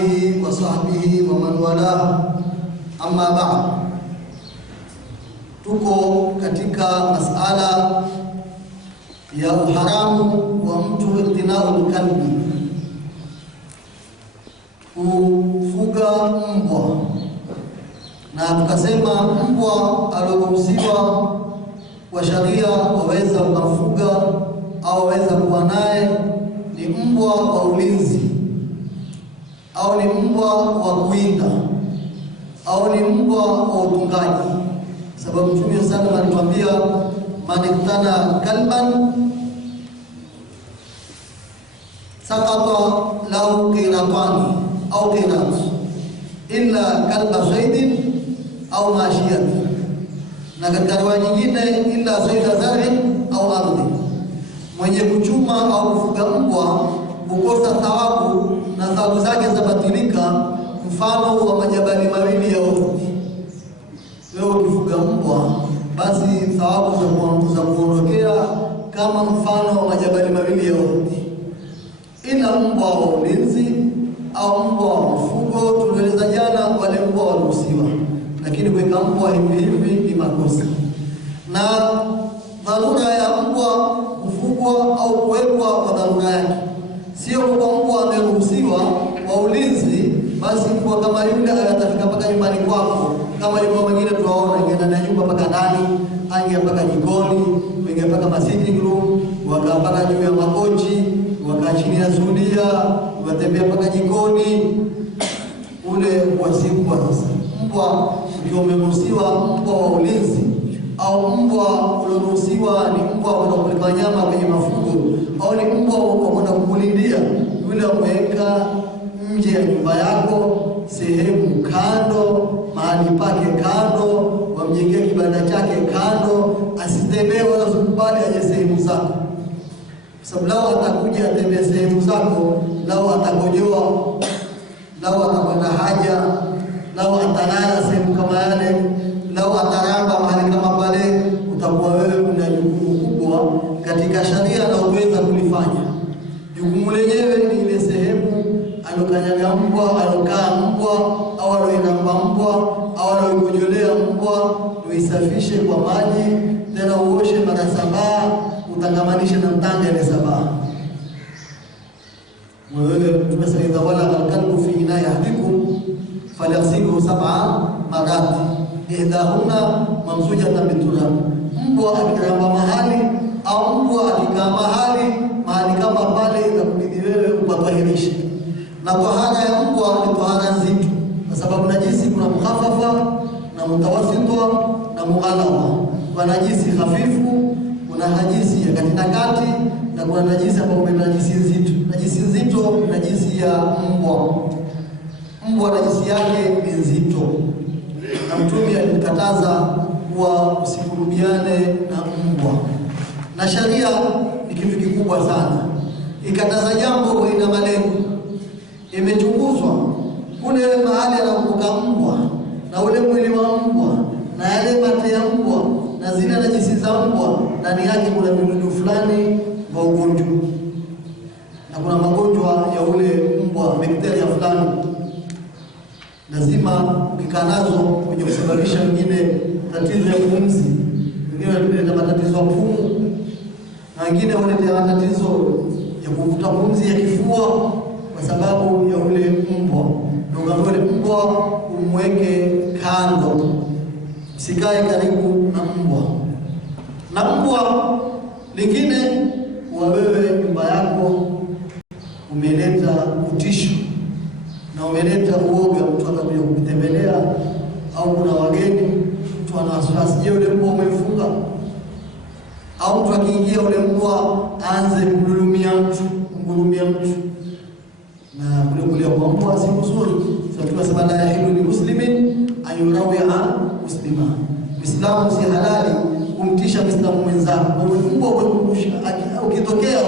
alihi wa sahbihi wa man wala, amma ba'd. Tuko katika masala ya uharamu wa mtu iqtina'ul kalbi, kufuga mbwa, na tukasema mbwa aloruhusiwa kwa sharia waweza kumfuga au waweza kuwa naye ni mbwa wa ulinzi, au ni mbwa wa kuinda, au ni mbwa wa utungaji. Sababu Mtume sana alituambia man iqtana kalban saqata lahu qiratani au qirat illa kalba saydin au mashiyat, na katika riwaya nyingine illa sayda zar'in au ardhi. Mwenye kuchuma au kufuga mbwa hukosa thawabu, na thawabu zake zabatilika mfano wa majabali mawili ya Uhud. Leo ukifuga mbwa, basi thawabu za kuondokea kama mfano wa majabali mawili ya Uhud. Ila mbwa wa ulinzi au mbwa wa mfugo, tulieleza jana wale mbwa waruhusiwa, lakini kuweka mbwa hivi ni makosa. Na dharura ya mbwa kufugwa au kuwekwa kwa dharura yake, sio kwa mbwa ameruhusiwa wa ulinzi basi mbwa kama yule atafika mpaka nyumbani kwako. Kama yule mwingine tunaona ingia ndani ya nyumba mpaka ndani, aingia mpaka jikoni, ingia mpaka sitting room, wakaa mpaka juu ya makochi, wakaa chini ya zulia, watembea mpaka jikoni. Ule wasimbwa. Sasa mbwa ndio umeruhusiwa, mbwa wa ulinzi au mbwa ulioruhusiwa ni mbwa unaopeleka nyama kwenye mafugo, au ni mbwa unakwenda kukulindia. Yule umeweka nje ya nyumba yako, sehemu kando, mahali pake kando, wamjengea kibanda chake kando, asitembee wala usikubali aje sehemu zako. Sababu lao atakuja atembee sehemu zako, lao atakojoa, lao atakwenda haja, lao atalala sehemu kama yale, lao ataramba mahali kama pale, utakuwa wewe una jukumu kubwa katika sharia na uweza kulifanya. Jukumu lenyewe ni ile sehemu alokanyaga mbwa, alokaa mbwa, au aloinamba mbwa, au aloikojolea mbwa, uisafishe kwa maji, tena uoshe mara 7, utangamanishe na mtanga ile 7. Wewe Mtume sallallahu alaihi wasallam kalbu fi inaya ahdikum falyghsilhu 7 marat ihdahunna mamsujatan biturab. Mbwa akiramba mahali au mbwa akikaa mahali kama pale, itakubidi wewe upatahirishe. Na tahara ya mbwa ni tahara nzito, kwa sababu najisi kuna mukhafafa na mutawasitwa na mughalaba. Kuna najisi hafifu, kuna najisi ya kati na kati, na kuna najisi ambayo ni najisi nzito. Najisi nzito ni najisi ya mbwa. Mbwa najisi yake ni nzito, na Mtume alikataza kuwa usikurubiane na mbwa. Na sharia ni kitu kikubwa sana, ikataza jambo kwa ina malengo. Imechunguzwa kule mahali anapokaa mbwa, na ule mwili wa mbwa, na yale mate ya mbwa, na zile najisi za mbwa, ndani yake kuna vidudu fulani wa ugonjwa, na kuna magonjwa ya ule mbwa, bakteria fulani. Lazima ukikaa nazo kwenye kusababisha wengine tatizo ya pumzi, wengine wanaleta matatizo ya pumu, na wengine wanaleta matatizo ya kuvuta pumzi ya kifua kwa sababu ya ule mbwa. Ndio ule mbwa umweke kando, usikae karibu na mbwa. Na mbwa lingine, wewe nyumba yako umeleta utisho na umeleta uoga, mtu atakuja kukutembelea au kuna wageni, mtu ana wasiwasi, je, ule mbwa umefunga? Au mtu akiingia ule mbwa aanze kumdhulumia mtu, na kule kwa mbwa si mzuri. Sasa tunasema la yahilu li muslimin ayurawi'a muslima, Muislamu si halali kumtisha Muislamu mwenzake. Mbwa ukitokea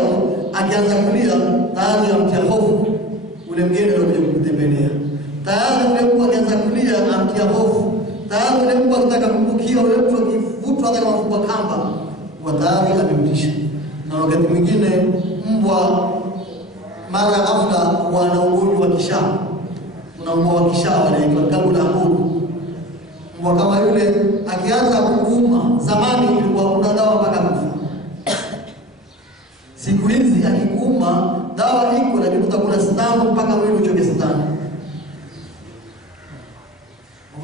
akianza kulia, tayari amtia hofu ule mgeni anakuja kukutembelea. Tayari ule mbwa akianza kulia, amtia hofu. Tayari ule mbwa anataka kukukia, ule mtu akivutwa hata kama kwa kamba, wa tayari amemtisha. Na wakati mwingine mbwa mara ghafla wana ugonjwa wa kishaa, kuna mbwa wa kishawa anaitwa kalbu la huru. Mbwa kama yule akianza kuuma, zamani ilikuwa kuna dawa mpaka kufa. Siku hizi akikuuma dawa iko, lakini utakula sindano mpaka mwili uchoke sindano.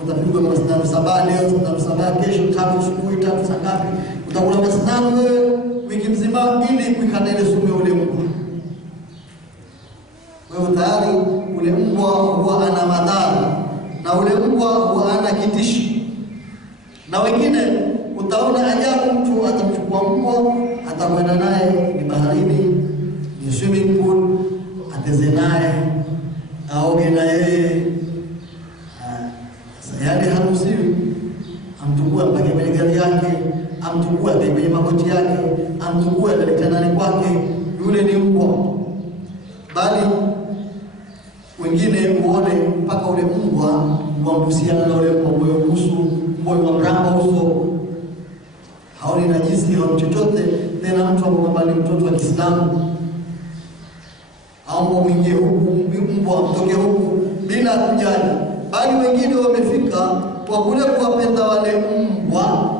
Utapigwa kwa sindano 7 leo, sindano 7 kesho, 3 asubuhi, 3 saa ngapi? Utakula sindano wewe wiki mzima ili kuikata ile sumu ya ule mbwa. Wewe tayari ule mbwa huwa ana madhara, na ule mbwa huwa ana kitishi. Na wengine utaona ajabu, mtu atamchukua mbwa atakwenda naye ni baharini, ni swimming pool, ateze naye, aoge na yeye. Yaani haruhusiwi amtukue mpaka kwenye gari yake, amtukue kwenye magoti yake, amtukue alete ndani kwake. Yule ni mbwa. Bali wengine uone mpaka ule mbwa wambusiana na ule mbwa moyo kusu, moyo wa mramba uso. Haoni najisi, haoni chochote. Tena mtu kwamba ni mtoto wa Kiislamu, au mbwa mwingie huku, mbwa mtoke huku bila kujali. Bali wengine wamefika kwa kule kuwapenda wale mbwa,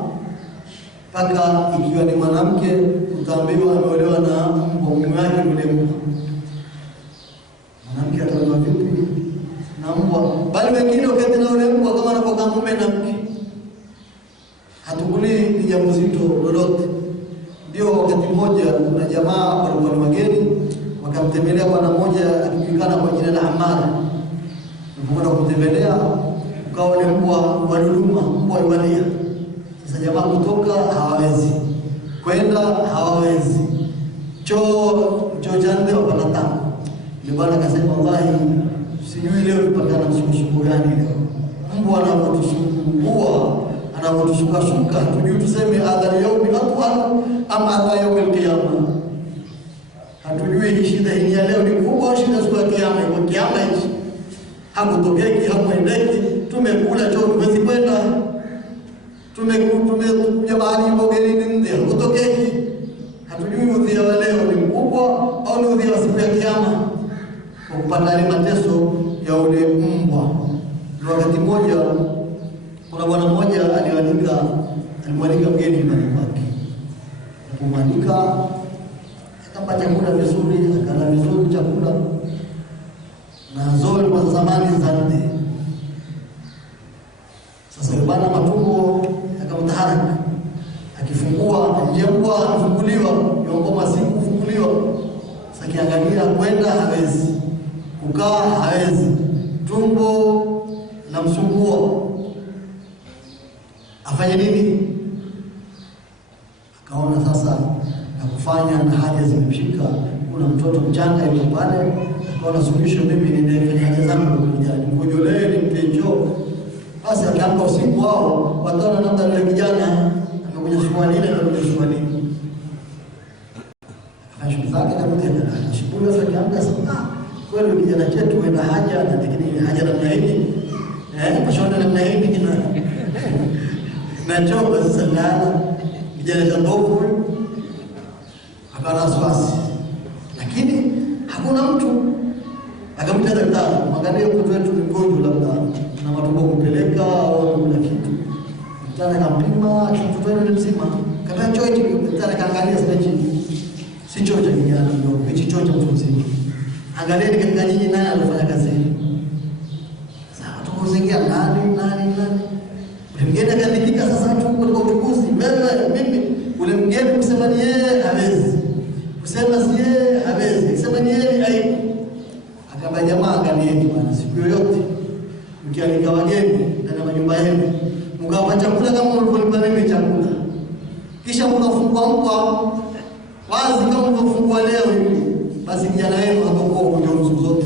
mpaka ikiwa ni mwanamke utaambiwa ameolewa na mbwa, mume wake yule mbwa. Mwanamke ataolewa vipi na mbwa? Bali wengine wakati na yule mbwa kama anapokaa mume na mke, hatukuli ni jambo zito lolote. Ndio wakati mmoja kuna jamaa walikuwa ni wageni, wakamtembelea bwana mmoja akijulikana kwa jina la Amara. Mmoja kutembelea ukao ule mbwa waluluma, mbwa walia. Sasa jamaa kutoka hawawezi, kwenda hawawezi, choo chande wapata. Ni bwana akasema wallahi sijui leo tupatana msukusuku gani leo. Mbwa anatusumbua, anatusuka, tujui tuseme adhari yaumi atwal ama adhari yaumi kiyama. Hatujui hii shida hii ya leo ni kubwa au shida siku ya kiyama. Kwa kiyama hichi hakutokeki, hakuendeki. Tumekula choo tuwezi kwenda, tumekuja mahali mbogelini nje, hakutokeki. Hatujui udhia wa leo ni mkubwa au ni udhia wa siku ya kiyama, kwa kupata ile mateso ya ule mbwa. Ndio wakati mmoja kuna bwana mmoja alimwalika mgeni nyumbani kwake. Kumwalika akapata chakula vizuri, akala vizuri chakula. Na zoe kwa zamani za nne. Sasa bwana matumbo yakamtaharaka, akifungua njembwa anafunguliwa, yongoma siku kufunguliwa. Sasa kiangalia kwenda hawezi, kukaa hawezi, tumbo la msumbua. Afanye nini? Akaona sasa na kufanya na haja zimemshika, kuna mtoto mchanga yuko pale. Kwa suluhisho mimi ninaifanya haja zangu kujolee nimtenjo. Basi akaamka usiku wao wataona namna yule kijana amekuja swali ile na kuja swali. Akashuka zake na kutenda na shukuru sasa akaamka sasa. Kweli kijana chetu ana haja na tekniki haja namna hii. Pashona namna hii kina. Na choba sasa nana kijana cha ndogo akana wasiwasi. Lakini hakuna mtu. Akamta daktari, angalia mtoto wetu ni mgonjwa labda na matumbo kupeleka au kuna kitu. Daktari akampima, mtoto wetu ni mzima. Kama choo hiki daktari kaangalia stage. Si choo cha kijana ndio, hichi choo cha mtu mzima. Angalia katika nyinyi nani anafanya kazi hii. Sasa tukozengia nani. Mgeni akadhikika sasa tu kwa uchunguzi. Wewe mimi ule mgeni kusema ni yeye hawezi. Kusema si yeye hawezi. Kusema ni yeye aibu. Akaba jamaa angalieni bwana, siku yoyote mkialika wageni ndani ya majumba yenu, mkawapa chakula kama mlivyonipa mimi chakula. Kisha mkafungua mbwa wazi kama mlivyofungua leo hivi, basi kijana wenu atakuwa mgonjwa siku zote.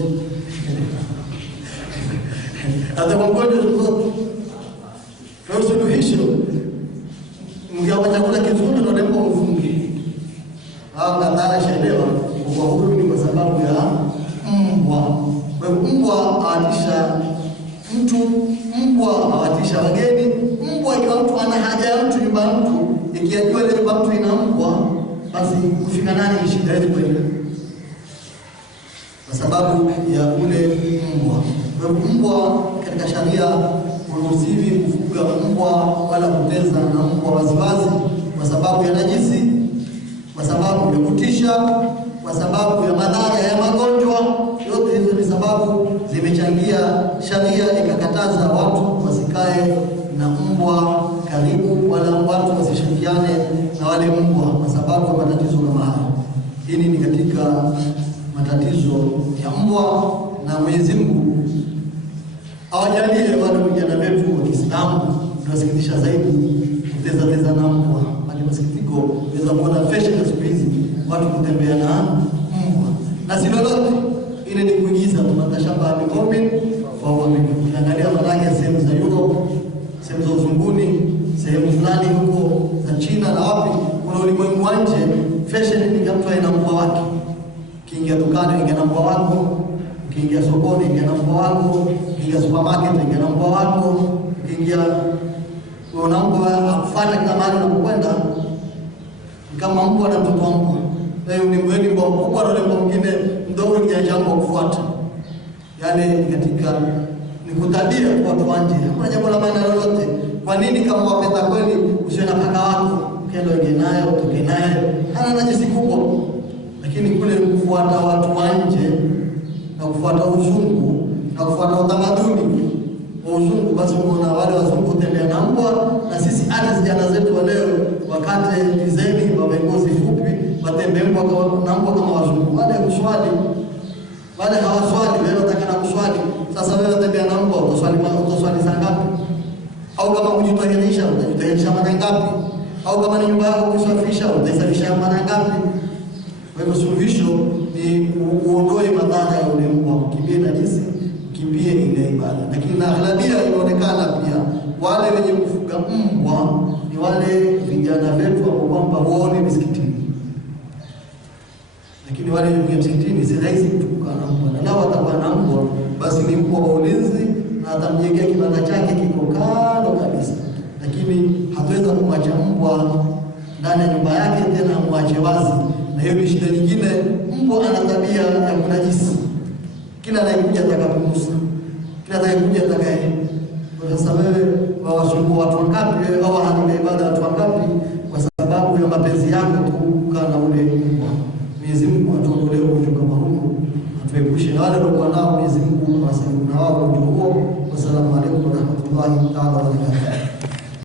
Atakuwa mgonjwa siku zote. Kwa suluhisho mkawapa chakula kizuri ndio ndipo mfunge. Nadhani shaelewa kwa huyu ni kwa sababu ya mbwa. Kwa mbwa awatisha mtu, mbwa awatisha wageni. Mbwa ikiwa mtu ana haja ya mtu nyumba ya mtu, ikijua ile nyumba mtu ina mbwa, basi kufika nani shida yetu kwenda. Kwa sababu ya ule mbwa. Kwa mbwa katika sharia uruhusiwi kufuga mbwa wala kuteza na mbwa waziwazi kwa sababu ya najisi, kwa sababu ya kutisha, kwa sababu ya madhara ya magonjwa. Yote hizo ni sababu zimechangia sharia ikakataza watu wasikae na mbwa karibu, wala watu wasishirikiane na wale mbwa kwa sababu ya matatizo kama haya. Hili ni katika matatizo ya mbwa, na Mwenyezi Mungu awajalie wale vijana wetu wa Kiislamu. Tunasikitisha zaidi kuteza na mbwa. Hadi masikitiko unaweza kuona fashion ya siku hizi watu kutembea na mbwa. Na si lolote, ile ni kuigiza tunatashaba ni open kwa women. Ukiangalia madhara sehemu za Europe, sehemu za uzunguni, sehemu fulani huko za China na wapi, kuna ulimwengu wa nje, fashion ni mtu aina mbwa wake. Kiingia dukani ingia na mbwa wako, ukiingia sokoni ingia na mbwa wako, ukiingia supermarket ingia na mbwa wako, ukiingia una mbwa akufuata kila mahali unapokwenda kama mbwa na mtoto wako. Leo ni mweni mbwa mkubwa na mbwa mwingine mdogo ni jambo kufuata. Yale katika ni kutabia kwa watu wanje. Hakuna jambo la maana lolote. Kwa nini kama wapenda kweli usiwe na paka wako, kendo ingie naye, utoke naye, hana najisi kubwa. Lakini kule kufuata watu wanje na kufuata uzungu na kufuata utamaduni wa uzungu, basi unaona wale wazungu tembea na mbwa, na sisi hata vijana zetu wa leo wakati dizeni wa ngozi fupi watembea mbwa na mbwa kama wazungu. Wale kuswali, wale hawaswali, wewe unataka kuswali. Sasa wewe unatembea na mbwa, utaswali saa ngapi? Au kama kujitahirisha, utajitahirisha mara ngapi? Au kama ni nyumba yako kusafisha, utasafisha mara ngapi? Kwa hivyo suluhisho ni uondoe madhara ya ule mbwa, ukimbie najisi, ukimbie ile ibada. Lakini na aghlabia inaonekana pia wale wenye kufuga mbwa ni wale vijana wetu ambao kwamba huone misikitini. Lakini wale wenye misikitini si rahisi kutukuka na mbwa. Na lao watakuwa na mbwa, basi ni mbwa wa ulinzi na atamjengea kibanda chake kiko kando kabisa. Lakini hatuweza kumwacha mbwa ndani ya nyumba yake tena mwache wazi. Na hiyo ni shida nyingine. Mbwa ana tabia ya kunajisi. Kila anayekuja atakapogusa, kila anayekuja atakaye. Kwa sasa wewe wawasumbua watu wangapi, wewe au hadi ibada watu wangapi kwa sababu ya mapenzi yako tu kana ule mbwa. Mwenyezi Mungu atuondolee ugonjwa kama huu, atuepushe na wale walio nao. Mwenyezi Mungu awasaidie na wao ugonjwa huo. Wassalamu alaykum wa rahmatullahi ta'ala wa barakatuh.